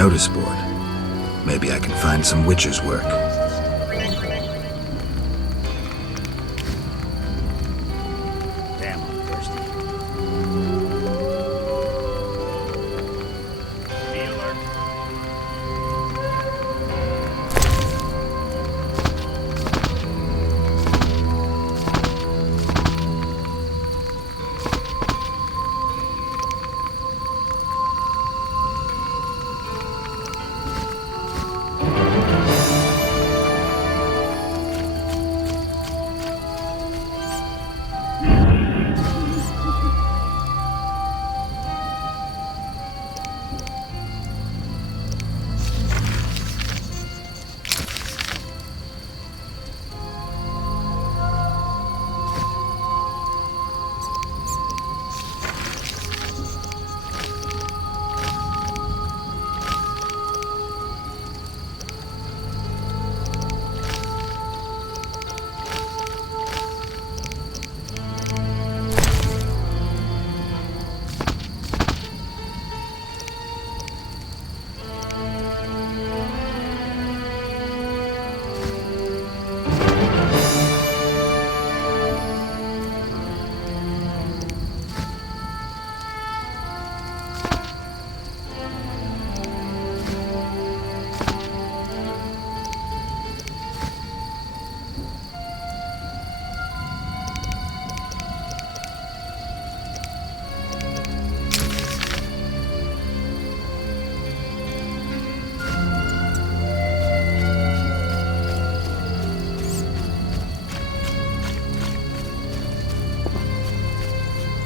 notice board. Maybe I can find some Witcher's work. Damn, I'm thirsty. Be alert.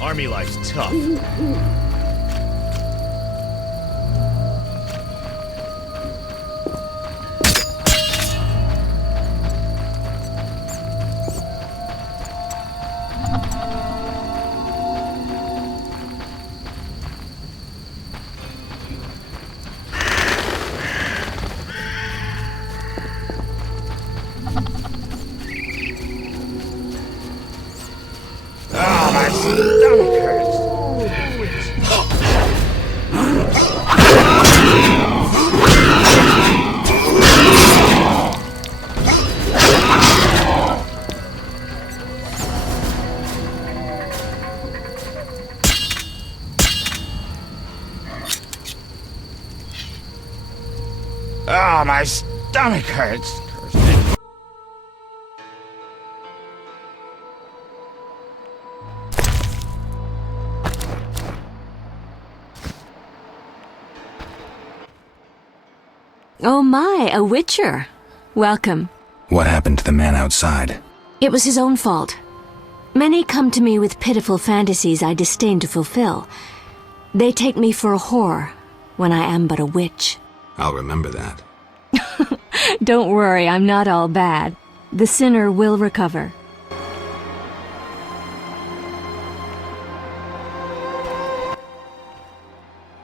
Army life's tough. Ah, my stomach hurts. Ah, my stomach hurts. Oh my, a Witcher. Welcome. What happened to the man outside? It was his own fault. Many come to me with pitiful fantasies I disdain to fulfill. They take me for a whore, when I am but a witch. I'll remember that. Don't worry, I'm not all bad. The sinner will recover.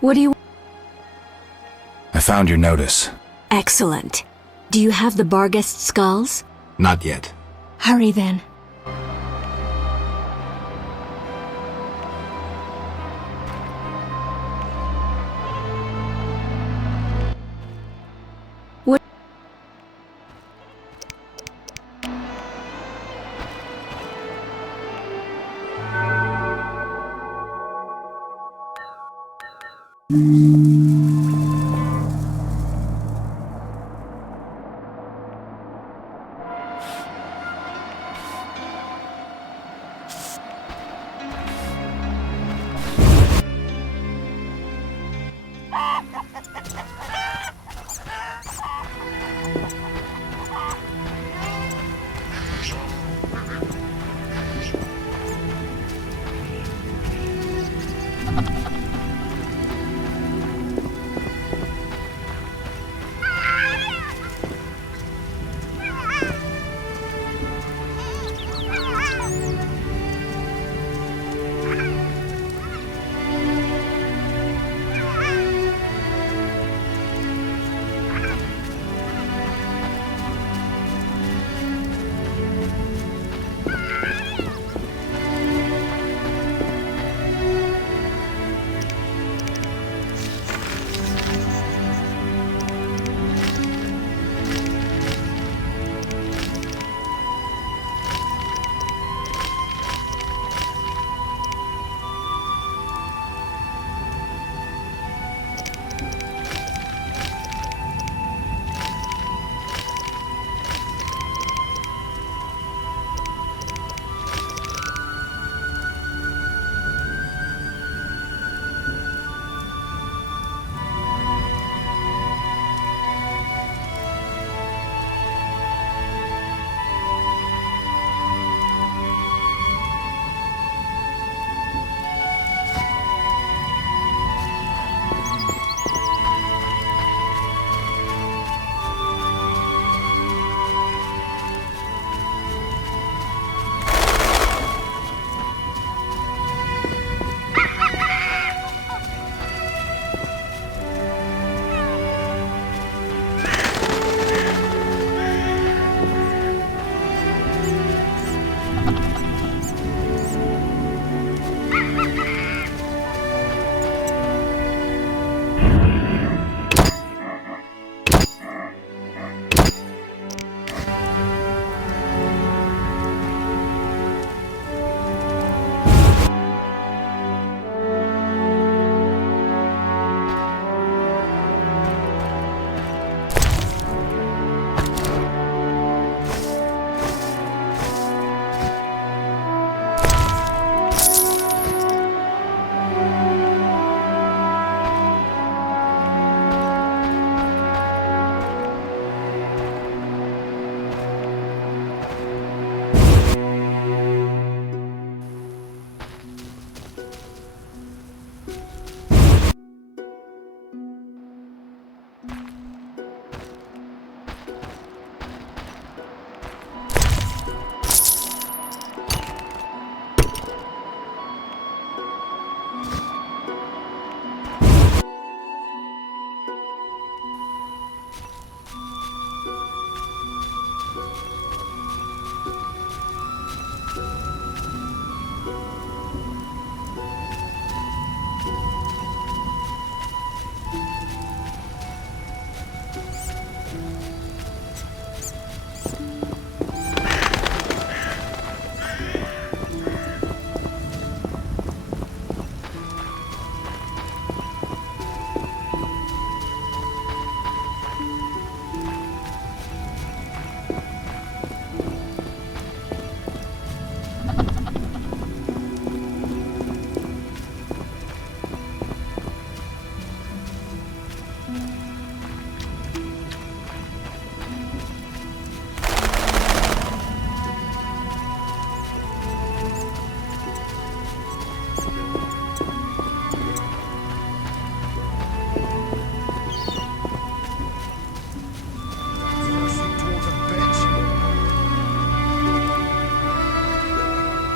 What do you... I found your notice. Excellent. Do you have the Barghest skulls? Not yet. Hurry then. What?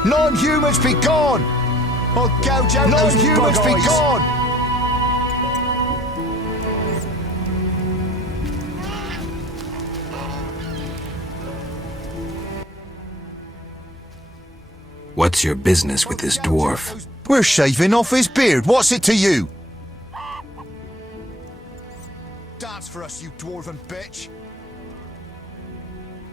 Non-humans be gone! I'll gouge out those non-humans be gone! What's your business with this dwarf? We're shaving off his beard. What's it to you? Dance for us, you dwarven bitch.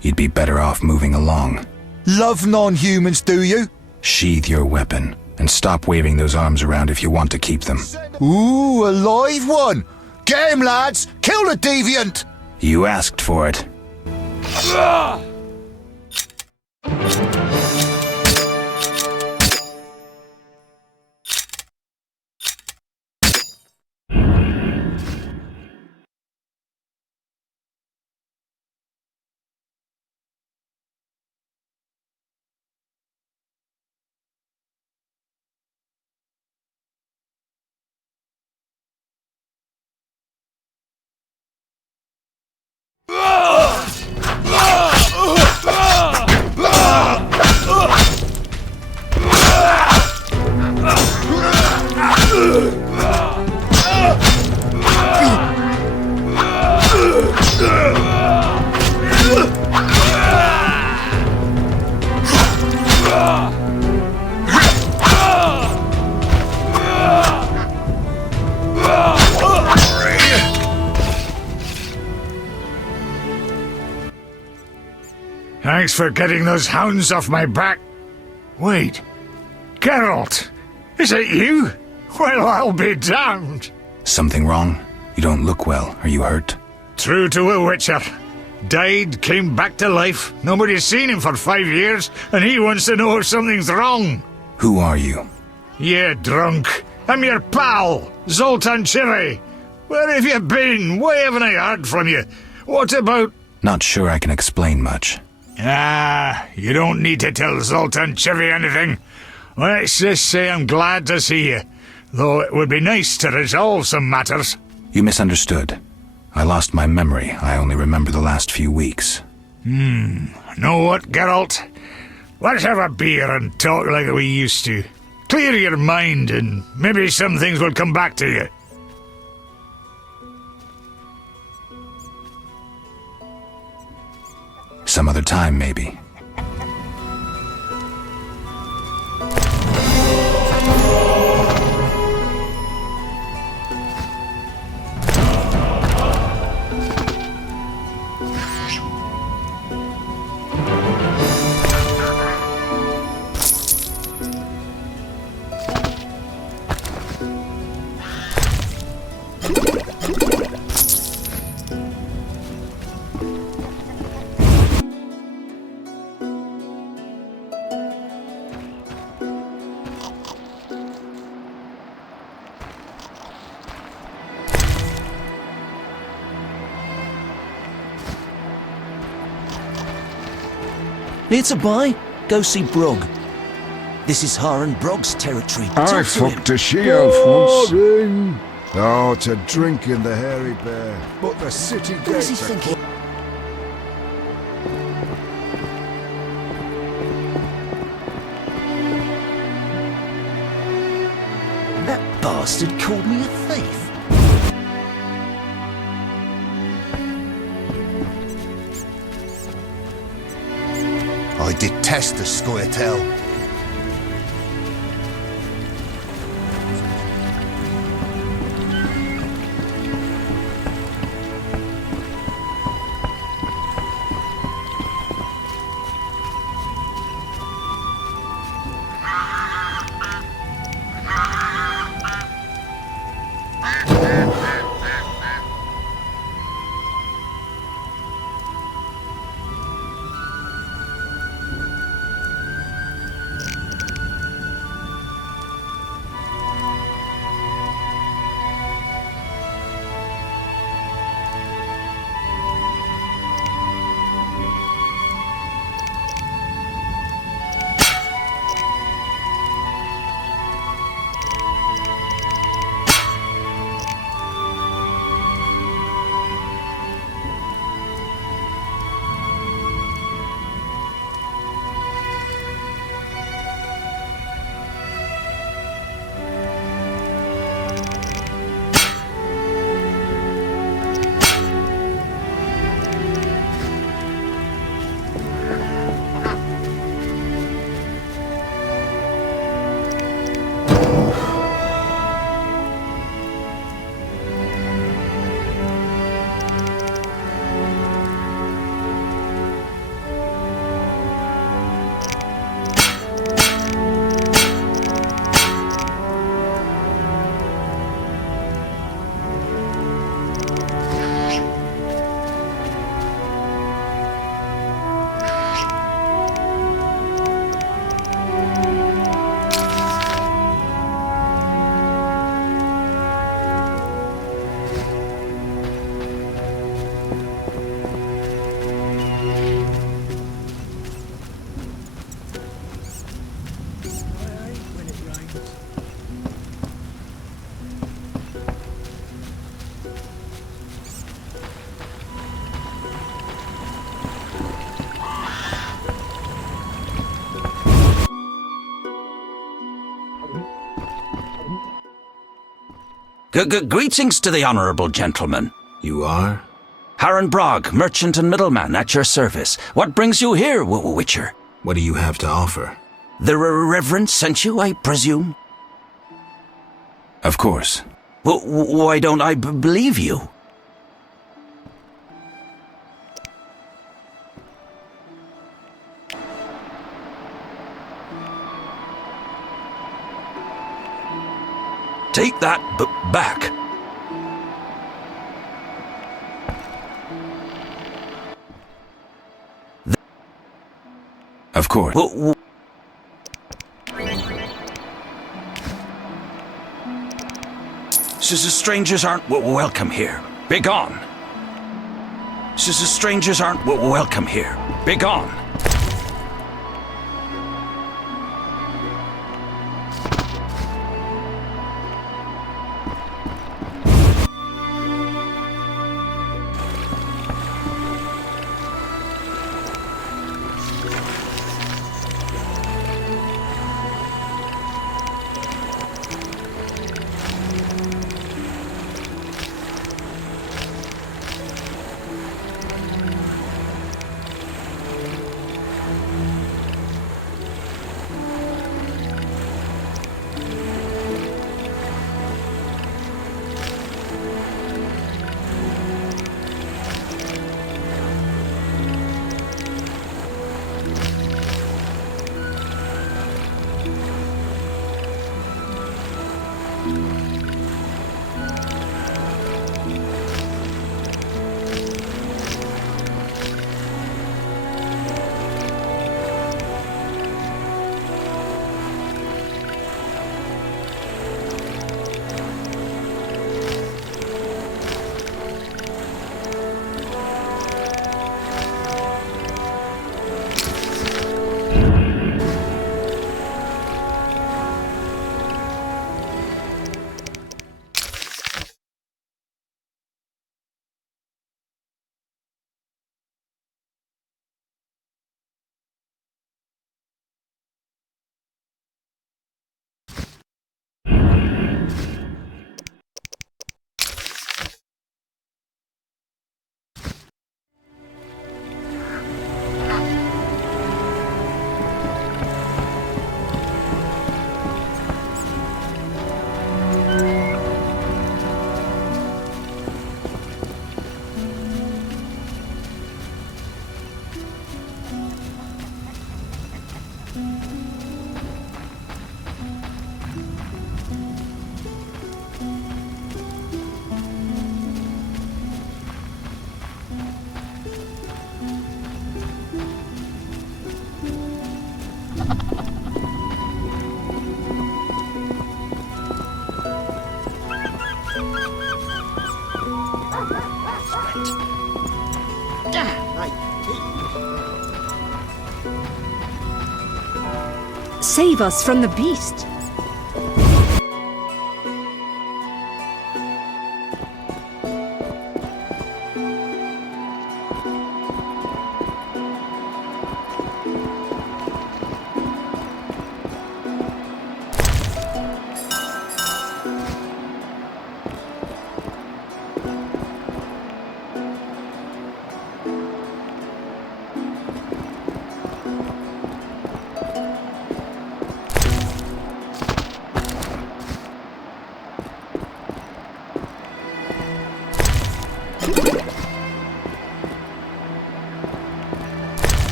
You'd be better off moving along. Love non-humans, do you? Sheath your weapon, and stop waving those arms around if you want to keep them. Ooh, a live one! Get him, lads! Kill the deviant! You asked for it. Thanks for getting those hounds off my back. Wait, Geralt, is it you? Well, I'll be damned. Something wrong? You don't look well. Are you hurt? True to a witcher. Died, came back to life. Nobody's seen him for 5 years, and he wants to know if something's wrong. Who are you? Yeah, drunk. I'm your pal, Zoltan Chivy. Where have you been? Why haven't I heard from you? What about... Not sure I can explain much. You don't need to tell Zoltan Chivy anything. Let's just say I'm glad to see you, though it would be nice to resolve some matters. You misunderstood. I lost my memory. I only remember the last few weeks. Know what, Geralt? Let's have a beer and talk like we used to. Clear your mind and maybe some things will come back to you. Some other time, maybe. Need to buy? Go see Brog. This is Haran Brog's territory. I Talk to him. fucked a she-elf once. Boring. Oh, to drink in the Hairy Bear. But the city What is he gates are thinking? That bastard called me a thief. I detest the Scoia'tael. Greetings to the honourable gentleman. You are? Haran Brog, merchant and middleman, at your service. What brings you here, Witcher? What do you have to offer? The Reverend sent you, I presume? Of course. Why don't I believe you? Take that back. Of course. Strangers aren't welcome here. Begone. Strangers aren't welcome here. Begone. Save us from the beast.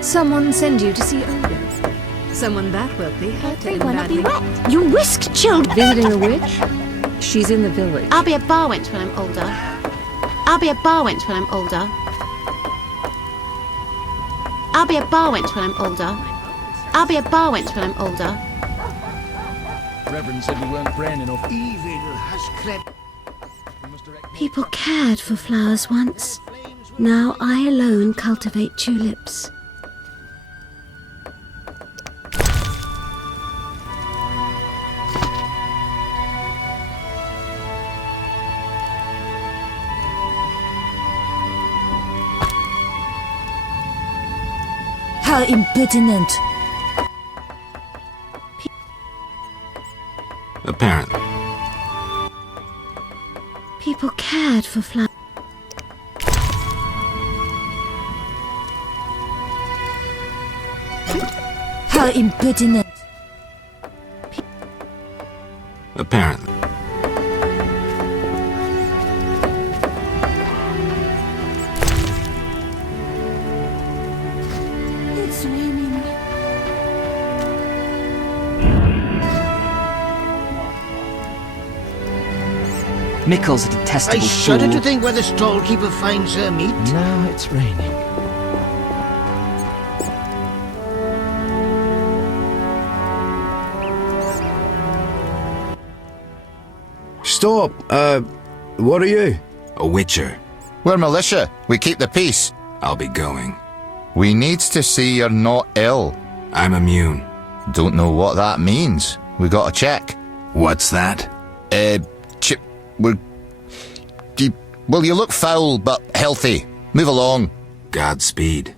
Someone send you to see Odin. Someone that wealthy had to end badly. You whisk-chilled. Visiting a witch? She's in the village. I'll be a bar wench when I'm older. I'll be a bar wench when I'm older. I'll be a bar wench when I'm older. I'll be a bar wench when I'm older. Reverend said we weren't brand enough. Evil has crept. People cared for flowers once. Now I alone cultivate tulips. How impertinent! Apparently. People cared for flowers. How impertinent! Apparently. It's raining. Mickle's a detestable I shudder fool. to think where the stall-keeper finds her meat. Now it's raining. Stop! What are you? A witcher. We're militia. We keep the peace. I'll be going. We needs to see you're not ill. I'm immune. Don't know what that means. We got to check. What's that? Chip, well, you look foul, but healthy. Move along. Godspeed.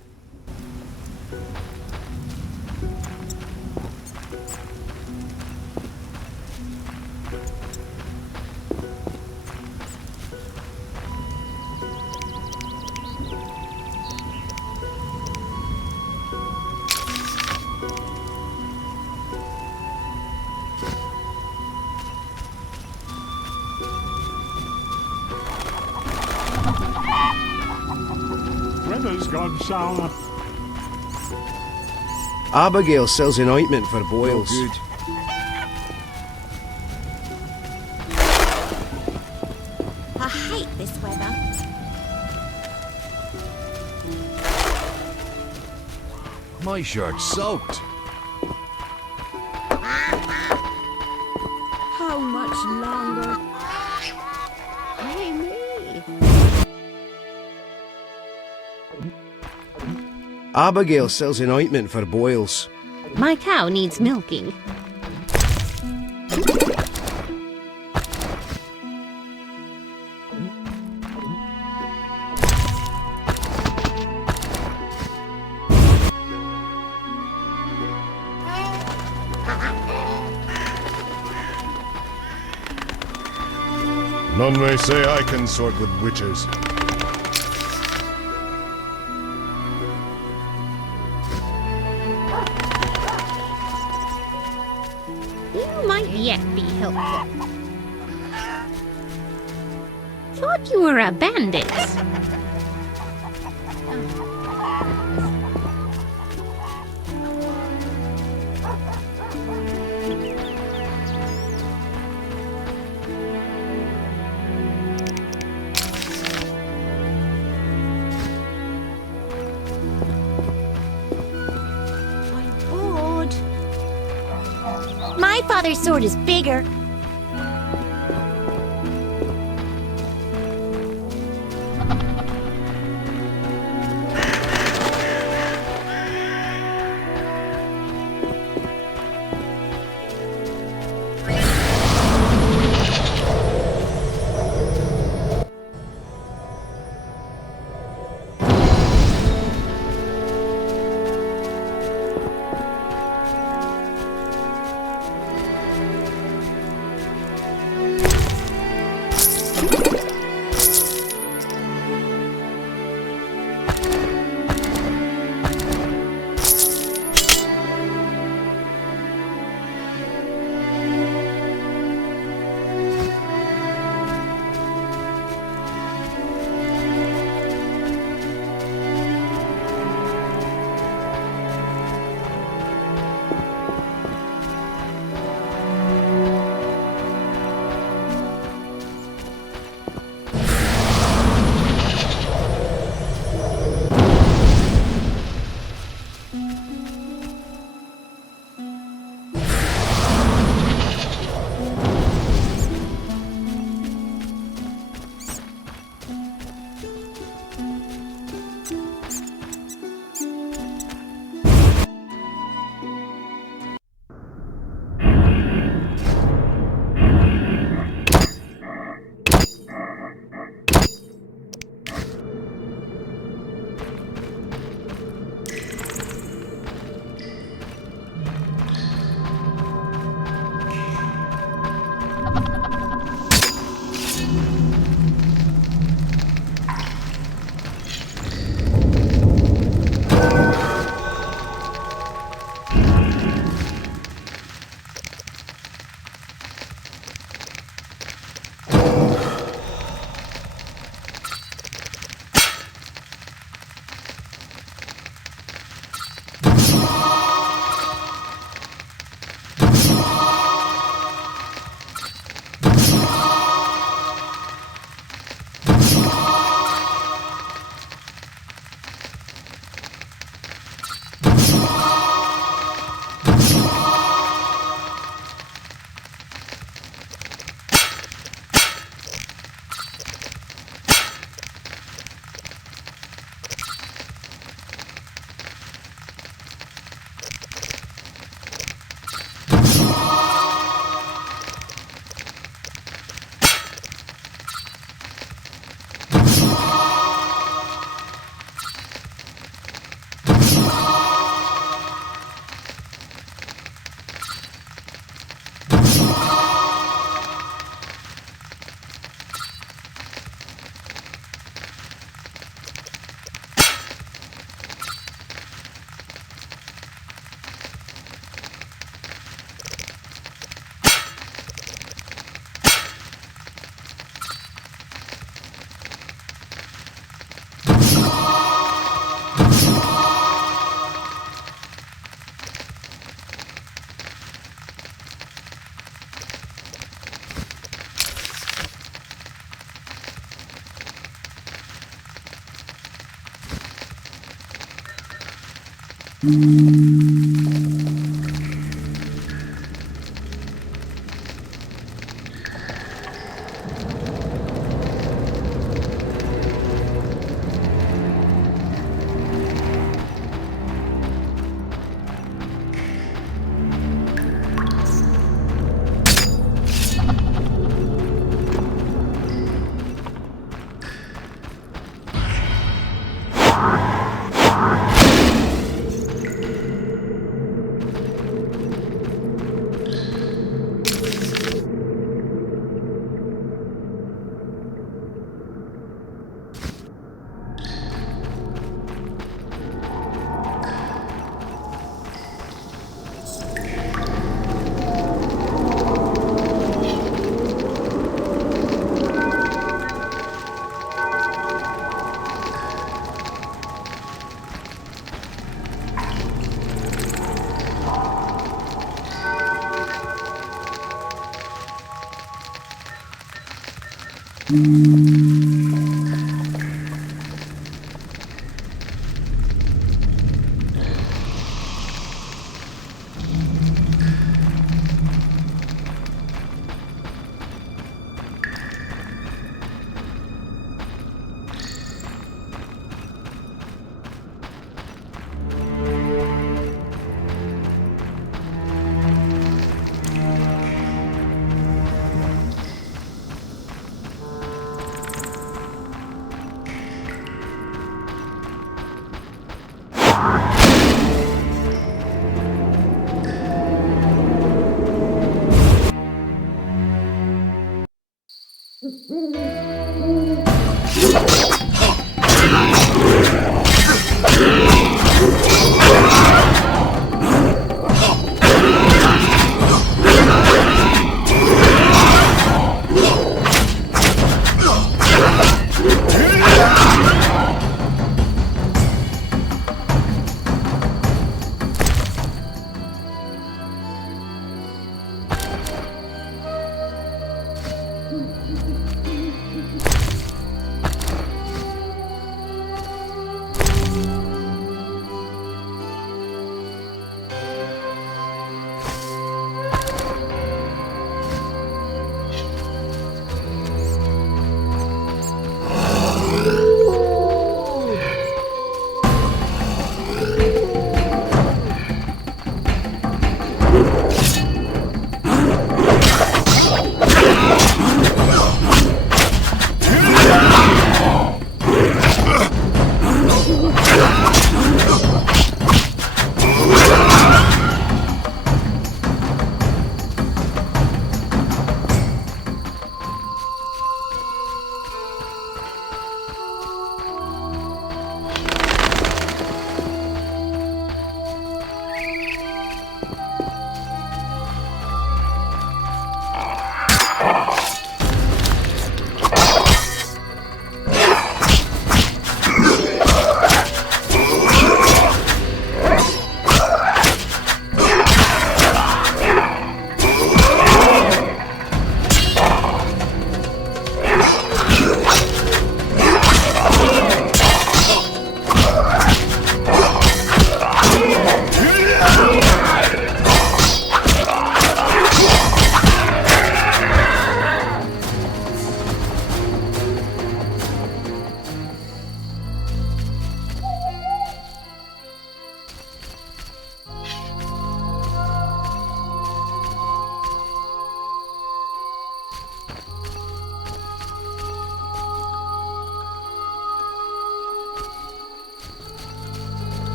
Weather's gone sour. Abigail sells an ointment for boils. Good. I hate this weather. My shirt's soaked. How much longer? Hey, me. Abigail sells an ointment for boils. My cow needs milking. None may say I consort with witches. You might yet be helpful. Thought you were a bandit. I'm bored. My father's sword is bigger.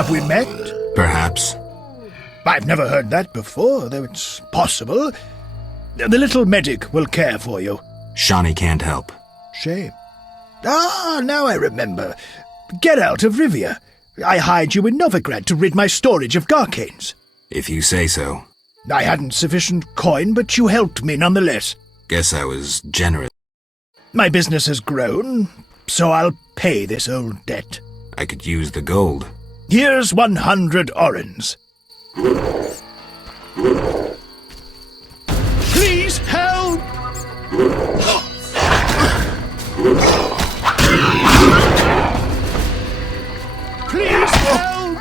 Have we met? Perhaps. I've never heard that before, though it's possible. The little medic will care for you. Shawnee can't help. Shame. Ah, now I remember. Geralt of Rivia. I hired you in Novigrad to rid my storage of Garcanes. If you say so. I hadn't sufficient coin, but you helped me nonetheless. Guess I was generous. My business has grown, so I'll pay this old debt. I could use the gold. Here's 100 orens. Please help! Please help!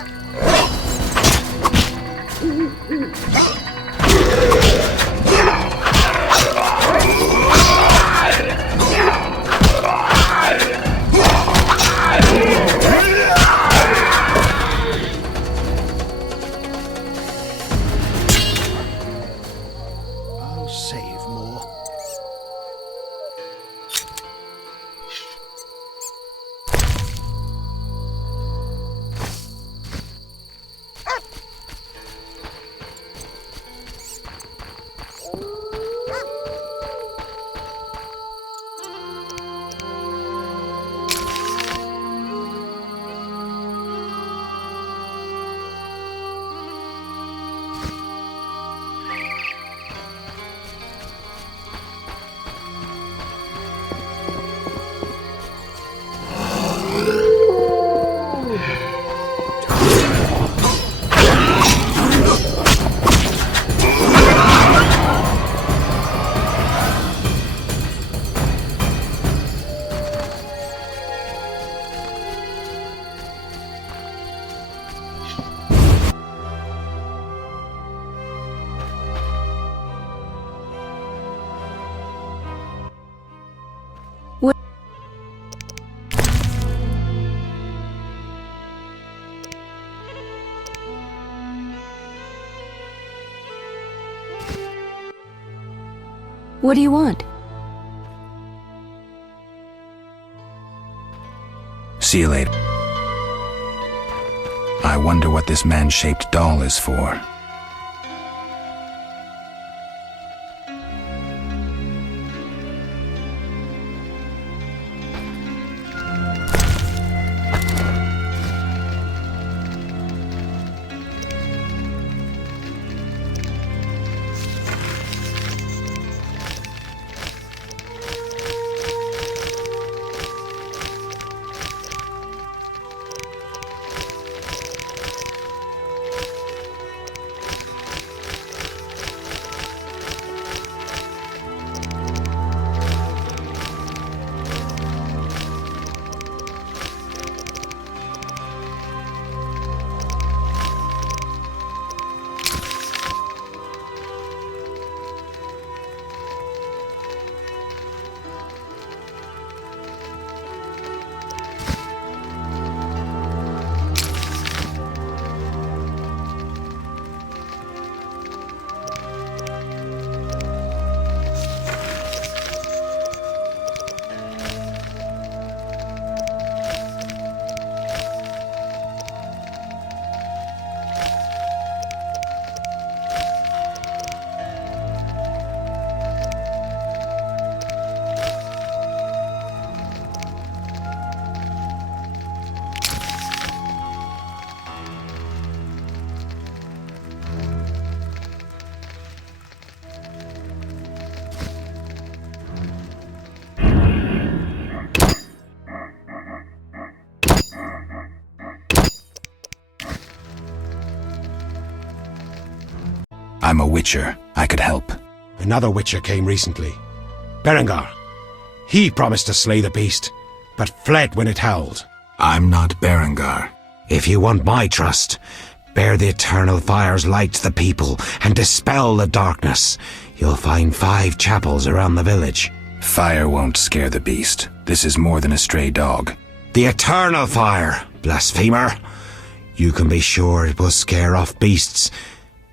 I'll save more. What do you want? See you later. I wonder what this man-shaped doll is for. I'm a witcher. I could help. Another witcher came recently. Berengar. He promised to slay the beast, but fled when it howled. I'm not Berengar. If you want my trust, bear the eternal fire's light to the people and dispel the darkness. You'll find 5 chapels around the village. Fire won't scare the beast. This is more than a stray dog. The eternal fire, blasphemer. You can be sure it will scare off beasts,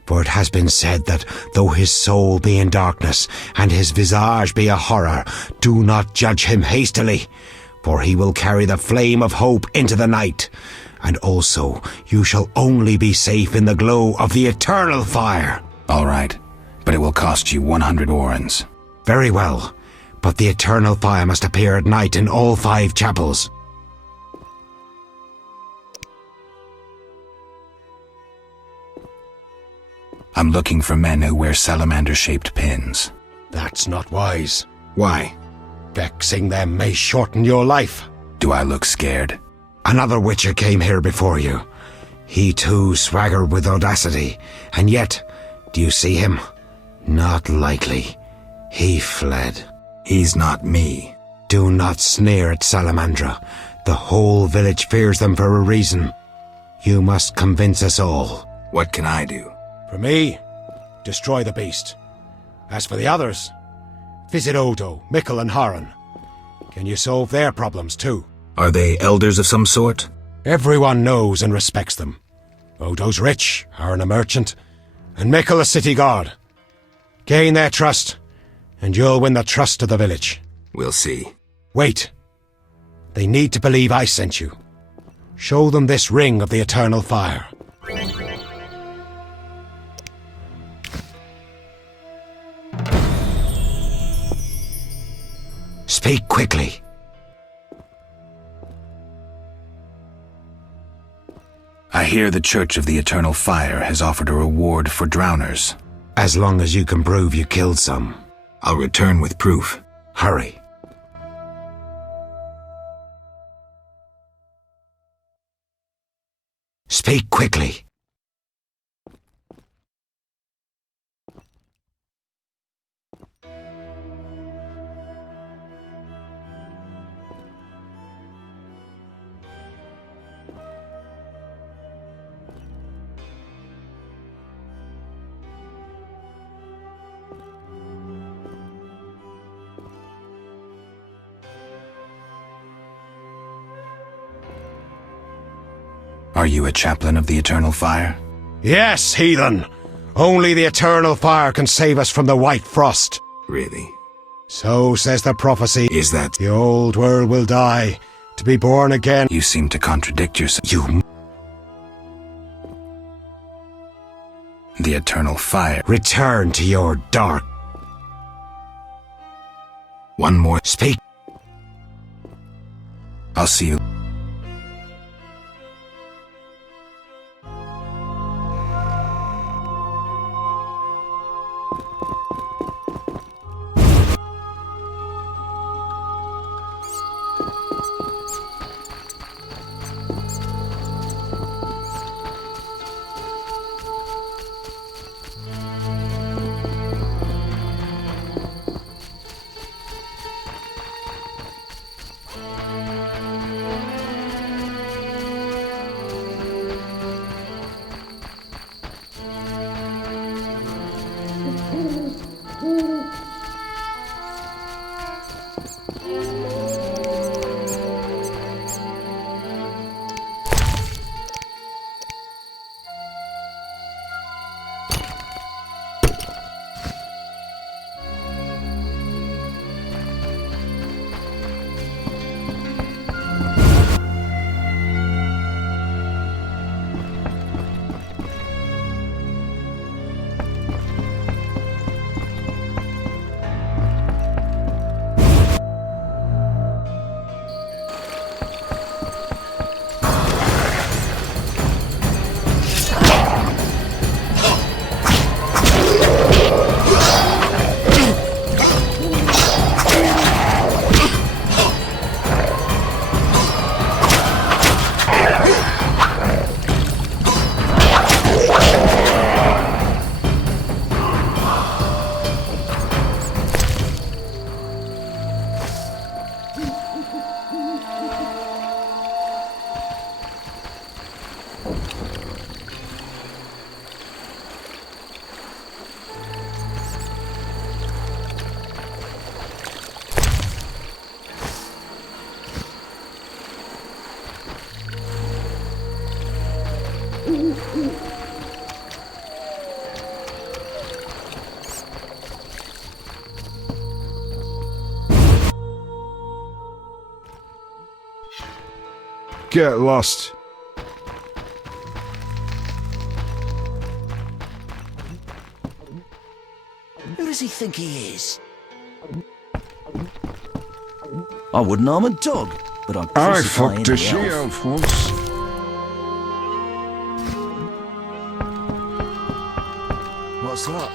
for it has been said that though his soul be in darkness and his visage be a horror, do not judge him hastily, for he will carry the flame of hope into the night, and also you shall only be safe in the glow of the eternal fire. All right, but it will cost you 100 orens. Very well, but the eternal fire must appear at night in all 5 chapels. I'm looking for men who wear salamander-shaped pins. That's not wise. Why? Vexing them may shorten your life. Do I look scared? Another Witcher came here before you. He too swaggered with audacity, and yet, do you see him? Not likely. He fled. He's not me. Do not sneer at Salamandra. The whole village fears them for a reason. You must convince us all. What can I do? For me, destroy the beast. As for the others, visit Odo, Mikkel and Haran. Can you solve their problems too? Are they elders of some sort? Everyone knows and respects them. Odo's rich, Haran a merchant, and Mikkel a city guard. Gain their trust, and you'll win the trust of the village. We'll see. Wait. They need to believe I sent you. Show them this ring of the eternal fire. Speak quickly. I hear the Church of the Eternal Fire has offered a reward for drowners. As long as you can prove you killed some. I'll return with proof. Hurry. Speak quickly. Are you a chaplain of the Eternal Fire? Yes, heathen. Only the eternal fire can save us from the white frost. Really? So says the prophecy. Is that... The old world will die, to be born again. You seem to contradict yourself. The Eternal Fire. Return to your dark. One more. Speak. I'll see you. Get lost. Who does he think he is? I wouldn't harm a dog, but I'd I crucify fucked a any she-elf once. What's that?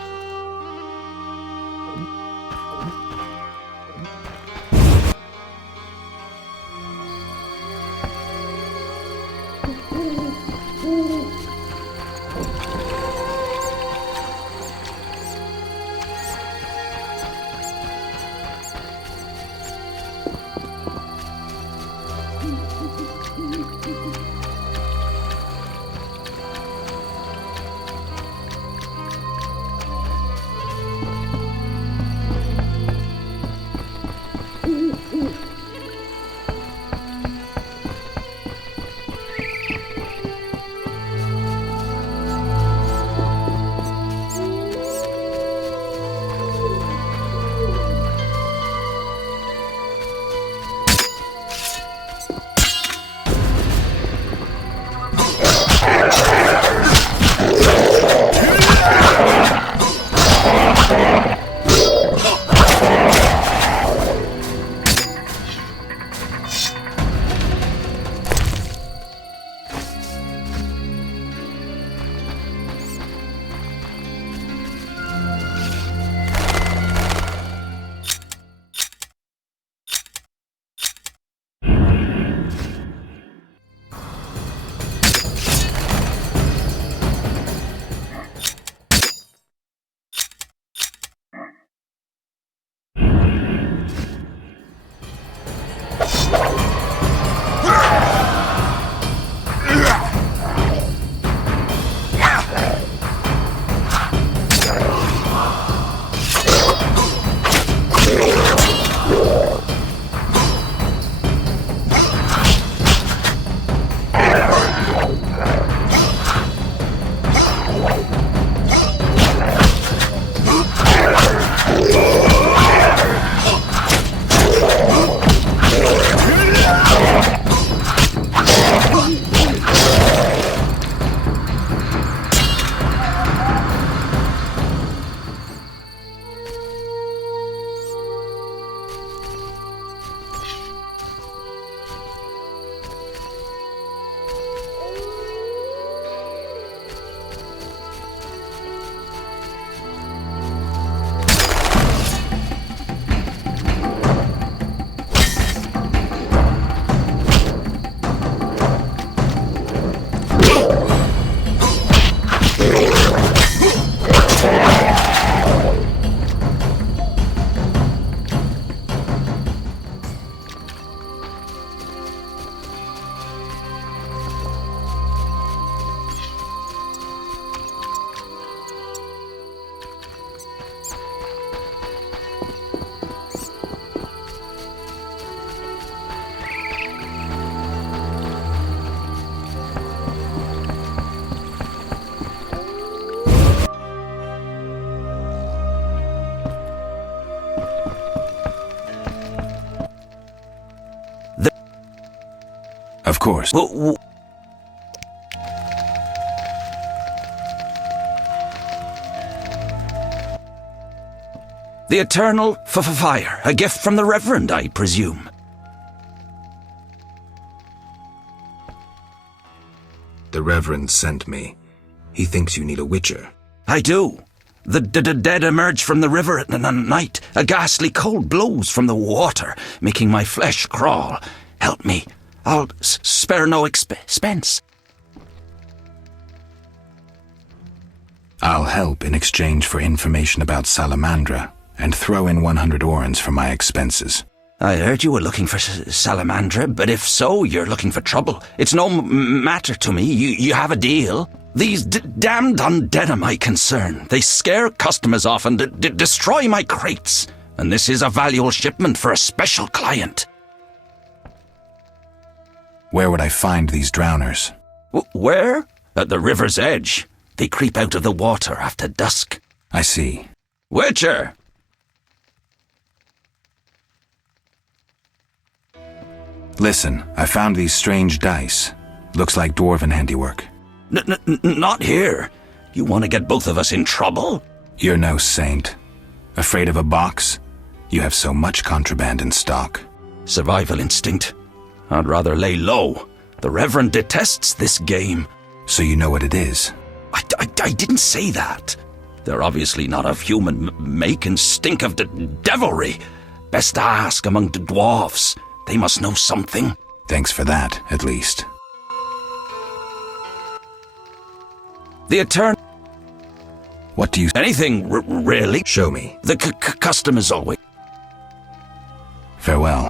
Of course. The eternal fire, a gift from the Reverend, I presume. The Reverend sent me. He thinks you need a witcher. I do. The dead emerge from the river at night. A ghastly cold blows from the water, making my flesh crawl. Help me. I'll spare no expense. I'll help in exchange for information about Salamandra, and throw in 100 orens for my expenses. I heard you were looking for Salamandra, but if so, you're looking for trouble. It's no matter to me. You have a deal. These damned undead are my concern. They scare customers off and destroy my crates. And this is a valuable shipment for a special client. Where would I find these drowners? Where? At the river's edge. They creep out of the water after dusk. I see. Witcher! Listen, I found these strange dice. Looks like dwarven handiwork. Not here. You want to get both of us in trouble? You're no saint. Afraid of a box? You have so much contraband in stock. Survival instinct. I'd rather lay low. The Reverend detests this game. So you know what it is? I didn't say that. They're obviously not of human make and stink of the devilry. Best ask among the dwarfs. They must know something. Thanks for that, at least. The Eternal... What do you... Anything, really. Show me. The custom is always... Farewell.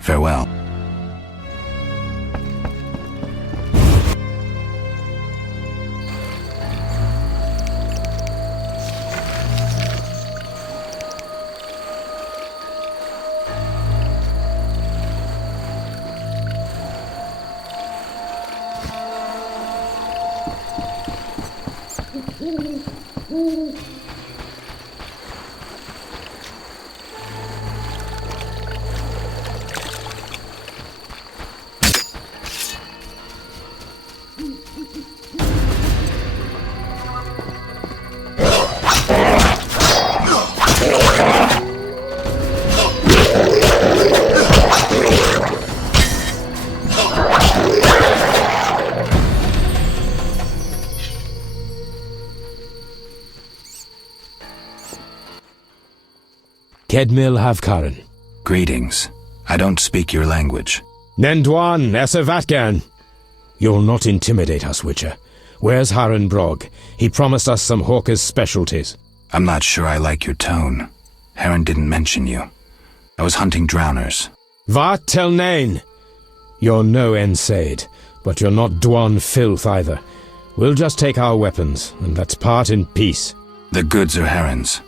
Farewell. Kedmil Havkaran. Greetings. I don't speak your language. Nendwan Esavatgan. You'll not intimidate us, Witcher. Where's Harren Brog? He promised us some Hawker's specialties. I'm not sure I like your tone. Harren didn't mention you. I was hunting drowners. Vat tel nain. You're no Ensaid, but you're not Dwan filth either. We'll just take our weapons, and let's part in peace. The goods are Harren's.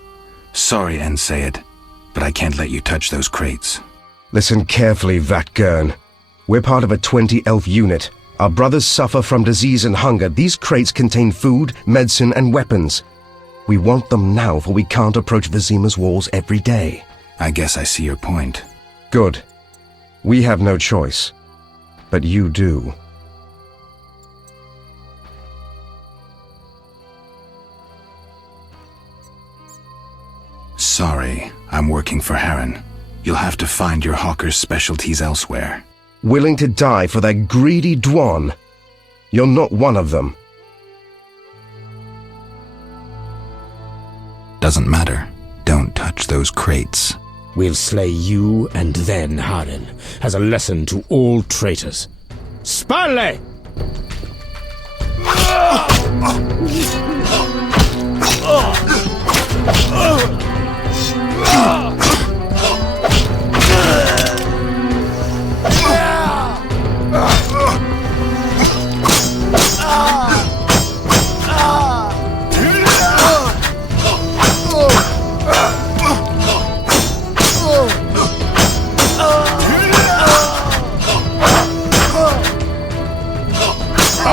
Sorry, Ensaid, but I can't let you touch those crates. Listen carefully, Vatgern. We're part of a 20-elf unit. Our brothers suffer from disease and hunger. These crates contain food, medicine, and weapons. We want them now, for we can't approach Vizima's walls every day. I guess I see your point. Good. We have no choice. But you do. Sorry, I'm working for Harren. You'll have to find your Hawker's specialties elsewhere. Willing to die for that greedy Dwan? You're not one of them. Doesn't matter. Don't touch those crates. We'll slay you and then Harin, as a lesson to all traitors. Sparle!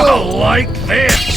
Oh, like this!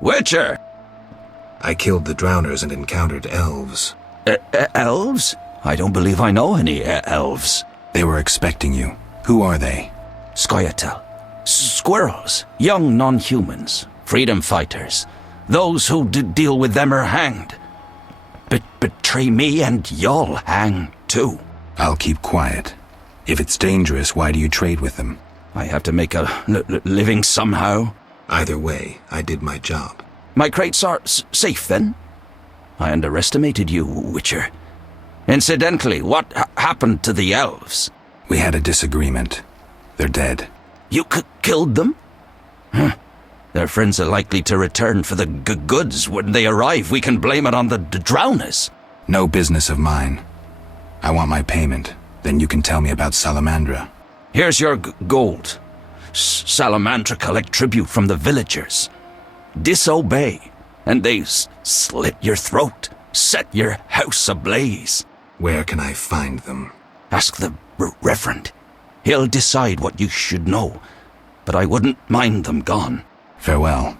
Witcher! I killed the drowners and encountered elves. Elves? I don't believe I know any elves. They were expecting you. Who are they? Scoia'tael. Squirrels. Young non-humans. Freedom fighters. Those who deal with them are hanged. Betray me and you'll hang too. I'll keep quiet. If it's dangerous, why do you trade with them? I have to make a living somehow. Either way, I did my job. My crates are safe, then? I underestimated you, Witcher. Incidentally, what happened to the elves? We had a disagreement. They're dead. You killed them? Their friends are likely to return for the goods. When they arrive, we can blame it on the drowners. No business of mine. I want my payment. Then you can tell me about Salamandra. Here's your gold. Salamandra collect tribute from the villagers. Disobey, and they slit your throat, set your house ablaze. Where can I find them? Ask the Reverend. He'll decide what you should know, but I wouldn't mind them gone. Farewell.